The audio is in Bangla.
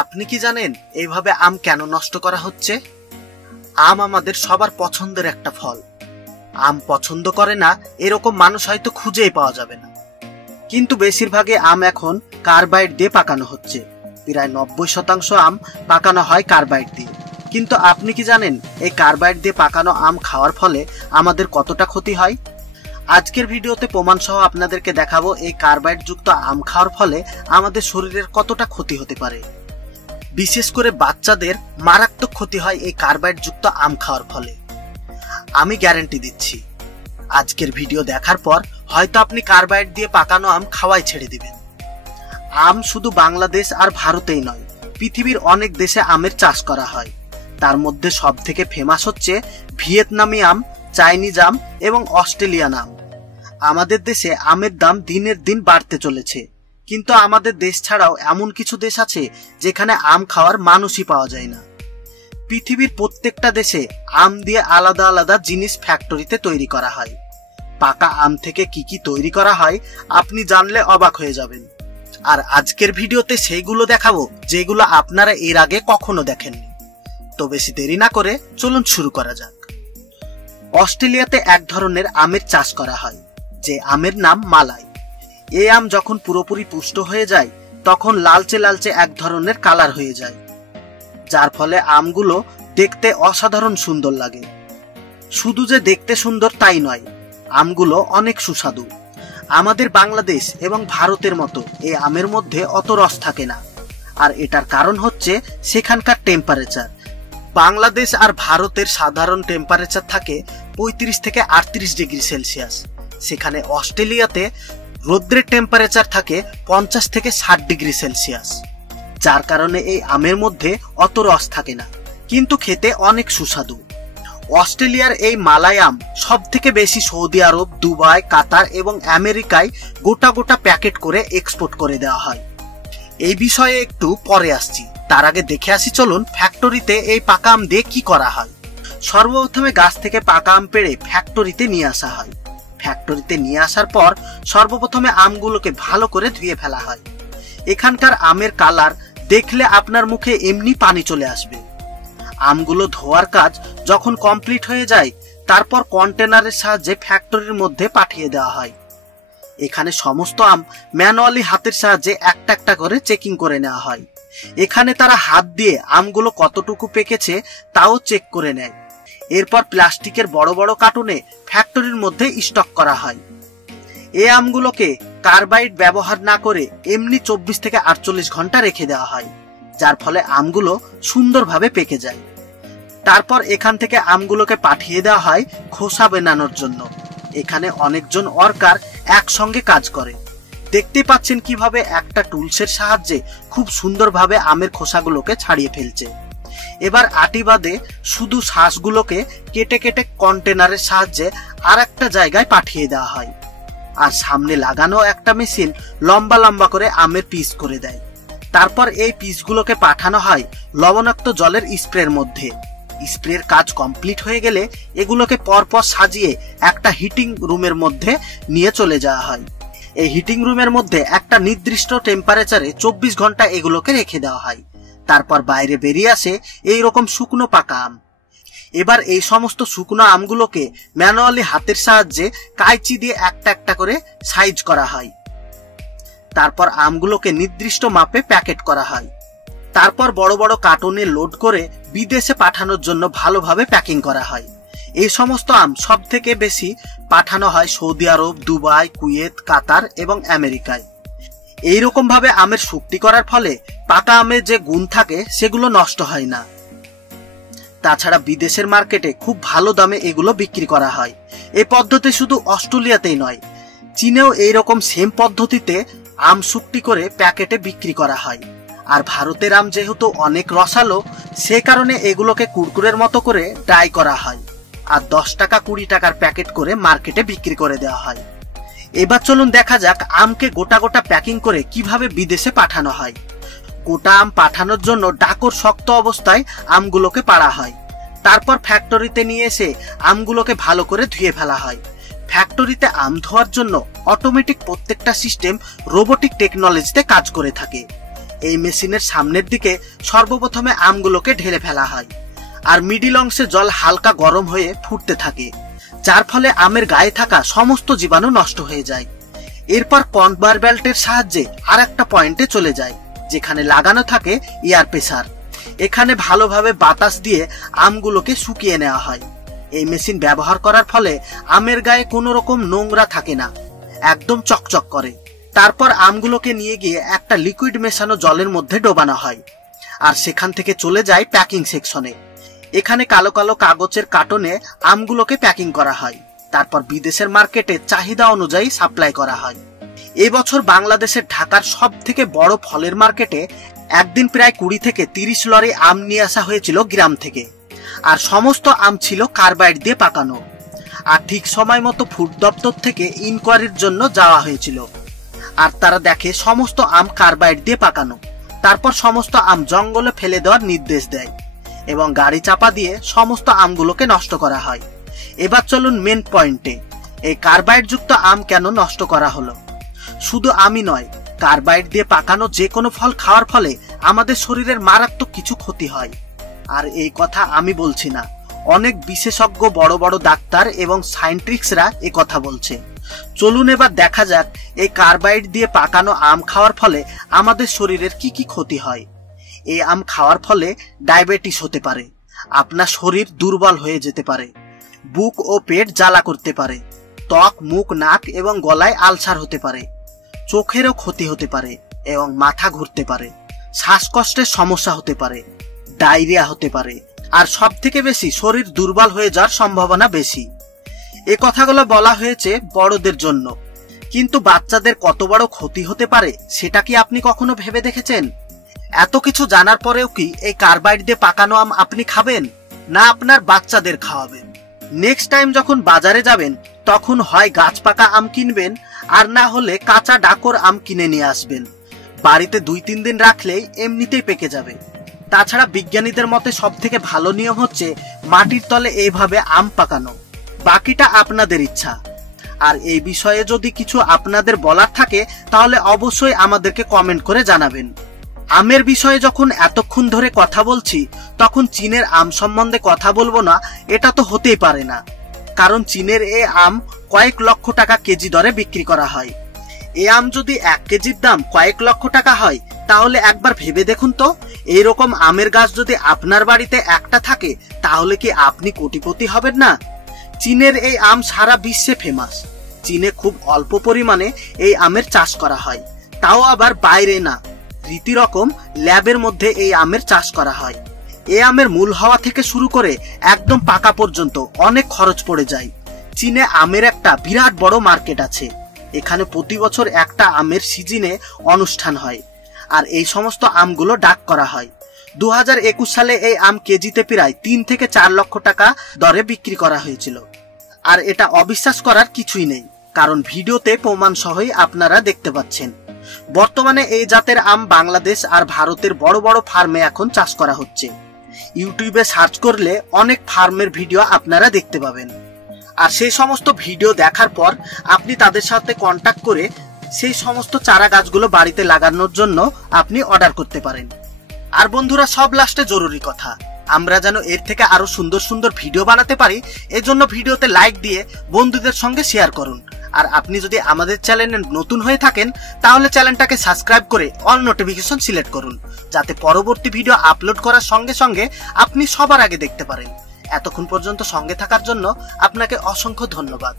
আপনি কি জানেন এইভাবে আম কেন নষ্ট করা হচ্ছে? আম আমাদের সবার পছন্দের একটা ফল। আম পছন্দ করে না এরকম মানুষ হয়তো খুঁজেই পাওয়া যাবে না। কিন্তু বেশিরভাগই আম এখন কার্বাইড দিয়ে পাকানো হচ্ছে। প্রায় 90% আম পাকানো হয় কার্বাইড দিয়ে। কিন্তু আপনি কি জানেন এই কার্বাইড দিয়ে পাকানো আম খাওয়ার ফলে আমাদের কতটা ক্ষতি হয়? আজকের ভিডিওতে প্রমাণ সহ আপনাদেরকে দেখাবো এই কার্বাইড যুক্ত আম খাওয়ার ফলে আমাদের শরীরের কতটা ক্ষতি হতে পারে। বিশেষ করে বাচ্চাদের মারাত্মক ক্ষতি হয় এই কার্বাইড যুক্ত আম খাওয়ার ফলে। আমি গ্যারান্টি দিচ্ছি, আজকের ভিডিও দেখার পর হয়তো আপনি কার্বাইড দিয়ে পাকানো আম খাওয়াই ছেড়ে দিবেন। আম শুধু বাংলাদেশ আর ভারতেই নয়, পৃথিবীর অনেক দেশে আমের চাষ করা হয়। তার মধ্যে সব থেকে ফেমাস হচ্ছে ভিয়েতনামি আম, চাইনিজ আম এবং অস্ট্রেলিয়ান আম। আমাদের দেশে আমের দাম দিনের দিন বাড়তে চলেছে, কিন্তু আমাদের দেশ ছাড়াও এমন কিছু দেশ আছে যেখানে আম খাওয়ার মানুষই পাওয়া যায় না। পৃথিবীর প্রত্যেকটা দেশে আম দিয়ে আলাদা আলাদা জিনিস ফ্যাক্টরিতে তৈরি করা হয়। পাকা আম থেকে কি কি তৈরি করা হয় আপনি জানলে অবাক হয়ে যাবেন। আর আজকের ভিডিওতে সেইগুলো দেখাবো যেগুলো আপনারা এর আগে কখনো দেখেননি। তো বেশি দেরি না করে চলুন শুরু করা যাক। অস্ট্রেলিয়াতে এক ধরনের আমের চাষ করা হয়, যে আমের নাম মালাই। এই আম যখন পুরোপুরি পুষ্ট হয়ে যায় তখন লালচে লালচে এক ধরনের কালার হয়ে যায়, যার ফলে আমগুলো দেখতে অসাধারণ সুন্দর লাগে। শুধু যে দেখতে সুন্দর তাই নয়, আমগুলো অনেক সুস্বাদু। আমাদের বাংলাদেশ এবং ভারতের মতো এই আমের মধ্যে অত রস থাকে না, আর এটার কারণ হচ্ছে সেখানকার টেম্পারেচার। বাংলাদেশ আর ভারতের সাধারণ টেম্পারেচার থাকে 35 থেকে 38 ডিগ্রি সেলসিয়াস। সেখানে অস্ট্রেলিয়াতে রৌদ্রের টেম্পারেচার থাকে 50 থেকে 60 ডিগ্রি সেলসিয়াস, যার কারণে এই আমের মধ্যে অত রস থাকে না, কিন্তু খেতে অনেক সুস্বাদু। অস্ট্রেলিয়ার এই মালাই আম সব থেকে বেশি সৌদি আরব, দুবাই, কাতার এবং আমেরিকায় গোটা গোটা প্যাকেট করে এক্সপোর্ট করে দেওয়া হয়। এই বিষয়ে একটু পরে আসছি, তার আগে দেখে আসি চলুন ফ্যাক্টরিতে এই পাকা আম দিয়ে কি করা হয়। সর্বপ্রথমে গাছ থেকে পাকা আম পেড়ে ফ্যাক্টরিতে নিয়ে আসা হয়। ফ্যাক্টরিতে নিয়ে আসার পর সর্বপ্রথমে আমগুলোকে ভালো করে ধুয়ে ফেলা হয়। এখানকার আমের কালার দেখলে আপনার মুখে এমনি পানি চলে আসবে। আমগুলো ধোয়ার কাজ যখন কমপ্লিট হয়ে যায় তারপর কন্টেনারের সাহায্যে ফ্যাক্টরির মধ্যে পাঠিয়ে দেওয়া হয়। এখানে সমস্ত আম ম্যানুয়ালি হাতের সাহায্যে একটা একটা করে চেকিং করে নেওয়া হয়। এখানে তারা হাত দিয়ে আমগুলো কতটুকু পেকেছে তাও চেক করে নেয়। এরপর প্লাস্টিকের বড় বড় কার্টুনে ফ্যাক্টরির মধ্যে স্টক করা হয়। এই আমগুলোকে কার্বাইড ব্যবহার না করে এমনি 24 থেকে 48 ঘন্টা রেখে দেওয়া হয়, যার ফলে আমগুলো সুন্দরভাবে পেকে যায়। তারপর এখান থেকে আমগুলোকে পাঠিয়ে দেওয়া হয় খোসা বানানোর জন্য। এখানে অনেকজন ওয়ার্কার একসঙ্গে কাজ করে। দেখতে পাচ্ছেন কিভাবে একটা টুলসের সাহায্যে খুব সুন্দরভাবে আমের খোসাগুলোকে ছাড়িয়ে ফেলছে। এবার আটি বাদে শুধু শ্বাসগুলোকে কেটে কেটে কন্টেনারের সাহায্যে আর একটা জায়গায় পাঠিয়ে দেওয়া হয়। আর সামনে লাগানো একটা মেশিন লম্বা লম্বা করে আমের পিস করে দেয়। তারপর এই পিসগুলোকে পাঠানো হয় লবণাক্ত জলের স্প্রের মধ্যে। স্প্রের কাজ কমপ্লিট হয়ে গেলে এগুলোকে পরপর সাজিয়ে একটা হিটিং রুমের মধ্যে নিয়ে চলে যাওয়া হয়। এই হিটিং রুমের মধ্যে একটা নির্দিষ্ট টেম্পারেচারে 24 ঘন্টা এগুলোকে রেখে দেওয়া হয়। তারপর বাইরে বেরিয়ে আসে এইরকম শুকনো পাকা আম। এবার এই সমস্ত শুকনো আমগুলোকে ম্যানুয়ালি হাতের সাহায্যে কাঁচি দিয়ে একটা একটা করে সাইজ করা হয়। তারপর আমগুলোকে নির্দিষ্ট মাপে প্যাকেট করা হয়। তারপর বড় বড় কার্টুনে লোড করে বিদেশে পাঠানোর জন্য ভালোভাবে প্যাকিং করা হয়। এই সমস্ত আম সব থেকে বেশি পাঠানো হয় সৌদি আরব, দুবাই, কুয়েত, কাতার এবং আমেরিকায়। এইরকম ভাবে আমের শুকতি করার ফলে পাকা আমের যে গুণ থাকে সেগুলো নষ্ট হয় না। তাছাড়া বিদেশের মার্কেটে খুব ভালো দামে এগুলো বিক্রি করা হয়। এই পদ্ধতি শুধু অস্ট্রেলিয়াতেই নয়, চীনেও এইরকম সেম পদ্ধতিতে আম শুকতি করে প্যাকেটে বিক্রি করা হয়। আর ভারতের আম যেহেতু অনেক রসালো, সে কারণে এগুলোকে কুরকুরের মতো করে ড্রাই করা হয় আর 10 টাকা 20 টাকার প্যাকেট করে মার্কেটে বিক্রি করে দেওয়া হয়। এবার চলুন দেখা যাক আমকে গোটা গোটা প্যাকিং করে কিভাবে বিদেশে পাঠানো হয়। গোটা আম পাঠানোর জন্য ডাকর শক্ত অবস্থায় আমগুলোকে পাড়া হয়। তারপর ফ্যাক্টরিতে নিয়ে এসে আমগুলোকে ভালো করে ধুয়ে ফেলা হয়। ফ্যাক্টরিতে আম ধোয়ার জন্য অটোমেটিক প্রত্যেকটা সিস্টেম রোবোটিক টেকনোলজিতে কাজ করে থাকে। এই মেশিনের সামনের দিকে সর্বপ্রথমে আমগুলোকে ঢেলে ফেলা হয়, আর মিডিল অংশে জল হালকা গরম হয়ে ফুটতে থাকে, যার ফলে আমের গায়ে থাকা সমস্ত জীবাণু নষ্ট হয়ে যায়। এরপর কনভেয়ার বেল্টের সাহায্যে আর একটা পয়েন্টে চলে যায়, যেখানে লাগানো থাকে এয়ার প্রেসার। এখানে ভালোভাবে বাতাস দিয়ে আমগুলোকে শুকিয়ে নেওয়া হয়। এই মেশিন ব্যবহার করার ফলে আমের গায়ে কোনো রকম নোংরা থাকে না, একদম চকচক করে। তারপর আমগুলোকে নিয়ে গিয়ে একটা লিকুইড মেশানো জলের মধ্যে ডোবানো হয়, আর সেখান থেকে চলে যায় প্যাকিং সেকশনে। এখানে কালো কালো কাগজের কার্টনে আমগুলোকে প্যাকিং করা হয়, তারপর বিদেশের মার্কেটে চাহিদা অনুযায়ী সাপ্লাই করা হয়। এবছর বাংলাদেশের ঢাকার সব থেকে বড় ফলের মার্কেটে একদিন প্রায় 20 থেকে 30 লরি আম নিয়ে আসা হয়েছিল গ্রাম থেকে, আর সমস্ত আম ছিল কার্বাইড দিয়ে পাকানো। আর ঠিক সময় মতো ফুড দপ্তর থেকে ইনকোয়ারির জন্য যাওয়া হয়েছিল, আর তারা দেখে সমস্ত আম কার্বাইড দিয়ে পাকানো। তারপর সমস্ত আম জঙ্গলে ফেলে দেওয়ার নির্দেশ দেয় এবং গাড়ি চাপা দিয়ে সমস্ত আমগুলোকে নষ্ট করা হয়। এবার চলুন মেন পয়েন্টে, এই কার্বাইড যুক্ত আম কেন নষ্ট করা হলো। শুধু আমি নয়, কার্বাইড দিয়ে পাকানো যে কোনো ফল খাওয়ার ফলে আমাদের শরীরের মারাত্মক কিছু ক্ষতি হয়। আর এই কথা আমি বলছি না, অনেক বিশেষজ্ঞ বড় বড় ডাক্তার এবং সায়েন্টিস্টরা এই কথা বলছে। চলুন এবার দেখা যাক এই কার্বাইড দিয়ে পাকানো আম খাওয়ার ফলে আমাদের শরীরের কি কি ক্ষতি হয়। এই আম খাওয়ার ফলে ডায়াবেটিস হতে পারে, আপনার শরীর দুর্বল হয়ে যেতে পারে, বুক ও পেট জ্বালা করতে পারে, ত্বক, মুখ, নাক এবং গলায় আলসার হতে পারে, চোখেরও ক্ষতি হতে পারে এবং মাথা ঘুরতে পারে, শ্বাসকষ্টের সমস্যা হতে পারে, ডায়রিয়া হতে পারে, আর সব থেকে বেশি শরীর দুর্বল হয়ে যাওয়ার সম্ভাবনা বেশি। এ কথাগুলো বলা হয়েছে বড়দের জন্য, কিন্তু বাচ্চাদের কত বড় ক্ষতি হতে পারে সেটা কি আপনি কখনো ভেবে দেখেছেন? এত কিছু জানার পরেও কি এই কার্বাইড দিয়ে পাকানো আম আপনি খাবেন, না আপনার বাচ্চাদের খাওয়াবেন? নেক্সট টাইম যখন বাজারে যাবেন তখন হয় গাছ পাকা আম কিনবেন, আর না হলে কাঁচা ডাকর আম কিনে নিয়ে আসবেন। বাড়িতে 2-3 দিন রাখলেই এমনিতেই পেকে যাবে। তাছাড়া বিজ্ঞানীদের মতে সব থেকে ভালো নিয়ম হচ্ছে মাটির তলে এইভাবে আম পাকানো। বাকিটা আপনাদের ইচ্ছা। আর এই বিষয়ে যদি কিছু আপনাদের বলার থাকে তাহলে অবশ্যই আমাদেরকে কমেন্ট করে জানাবেন। আমের বিষয়ে যখন এতক্ষণ ধরে কথা বলছি, তখন চীনের আম সম্বন্ধে কথা বলবো না এটা তো হতেই পারে না, কারণ চীনের এই আম কয়েক লক্ষ টাকা কেজি দরে বিক্রি করা হয়। এই আম যদি 1 কেজির দাম কয়েক লক্ষ টাকা হয়, তাহলে একবার ভেবে দেখুন তো, এইরকম আমের গাছ যদি আপনার বাড়িতে একটা থাকে তাহলে কি আপনি কোটিপতি হবেন না? চীনের এই আম সারা বিশ্বে ফেমাস। চীনে খুব অল্প পরিমাণে এই আমের চাষ করা হয়, তাও আবার বাইরে না, রীতিরকম ল্যাবের মধ্যে এই আমের চাষ করা হয়। এই আমের মূল হওয়া থেকে শুরু করে একদম পাকা পর্যন্ত অনেক খরচ পড়ে যায়। চীনে আমের একটা বিরাট বড় মার্কেট আছে। এখানে প্রতি বছর একটা আমের সিজনে অনুষ্ঠান হয়, আর এই সমস্ত আমগুলো ডাক করা হয়। 2021 সালে এই আম কেজিতে প্রায় 3 থেকে 4 লক্ষ টাকা দরে বিক্রি করা হয়েছিল। আর এটা অবিশ্বাস করার কিছুই নেই, কারণ ভিডিওতে প্রমাণ সহই আপনারা দেখতে পাচ্ছেন। বর্তমানে এই জাতের আম বাংলাদেশ আর ভারতের বড় বড় ফার্মে এখন চাষ করা হচ্ছে। ইউটিউবে সার্চ করলে অনেক ফার্মের ভিডিও আপনারা দেখতে পাবেন, আর সেই সমস্ত ভিডিও দেখার পর আপনি তাদের সাথে কন্ট্যাক্ট করে সেই সমস্ত চারা গাছগুলো বাড়িতে লাগানোর জন্য আপনি অর্ডার করতে পারেন। আর বন্ধুরা, সব লাস্টে জরুরি কথা, আমরা যেন এর থেকে আরো সুন্দর সুন্দর ভিডিও বানাতে পারি, এজন্য ভিডিওতে লাইক দিয়ে বন্ধুদের সঙ্গে শেয়ার করুন। আর আপনি যদি আমাদের চ্যানেলে নতুন হয়ে থাকেন তাহলে চ্যানেলটাকে সাবস্ক্রাইব করে অল নোটিফিকেশন সিলেক্ট করুন, যাতে পরবর্তী ভিডিও আপলোড করার সঙ্গে সঙ্গে আপনি সবার আগে দেখতে পারেন। এতক্ষণ পর্যন্ত সঙ্গে থাকার জন্য আপনাকে অসংখ্য ধন্যবাদ।